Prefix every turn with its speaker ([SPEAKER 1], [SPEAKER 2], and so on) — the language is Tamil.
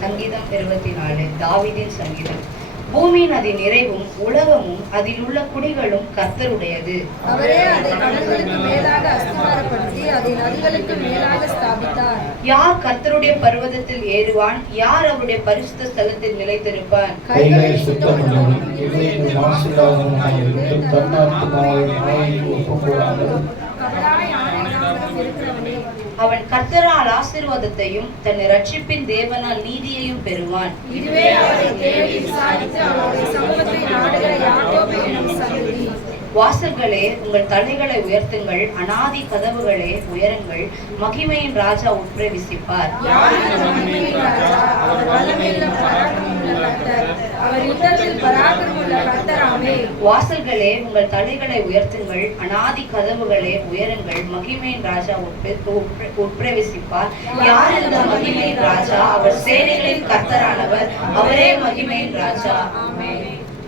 [SPEAKER 1] சங்கீதம் இருபத்தி நாலு தாவீதின் சங்கீதம். பூமியின் அதன் நிறைவும் உலகமும் அதில் உள்ள குடிகளும் கர்த்தருடையது.
[SPEAKER 2] அவரே அதை கடல்களுக்கு மேலாக அஸ்திவாரப்படுத்தி அதை நதிகளுக்கு மேலாக ஸ்தாபித்தார்.
[SPEAKER 1] யார் கர்த்தருடைய பர்வதத்தில் ஏறுவான்? யார் அவருடைய பரிசுத்த ஸ்தலத்தில் நிலைத்திருப்பான்?
[SPEAKER 3] தன்னாத்மாவை
[SPEAKER 1] அவன் கர்த்தரால் ஆசீர்வாதத்தையும் தன் ரட்சிப்பின் தேவனால் நீதியையும் பெறுவான்.
[SPEAKER 2] இதுவே அவரை தேடி விசாரித்து அவருடைய சமூகத்தை நாடுகிற யாக்கோபு என்னும் சந்ததி.
[SPEAKER 1] வாசல்களே உங்கள் தலைகளை உயர்த்துங்கள் அனாதி கதவுகளே உயருங்கள் மகிமையின் ராஜா உட்பிரவேசிப்பார்?
[SPEAKER 2] அவர் யுத்தத்தில் பராக்கிரமமுள்ள கர்த்தராமே
[SPEAKER 1] வாசல்களே உங்கள் தலைகளை உயர்த்துங்கள் அனாதி கதவுகளே உயருங்கள். மகிமையின் ராஜா உட்பிரவேசிப்பார். யார் இந்த மகிமையின் ராஜா? அவர் சேனைகளின் கர்த்தரானவர். அவரே மகிமையின் ராஜா.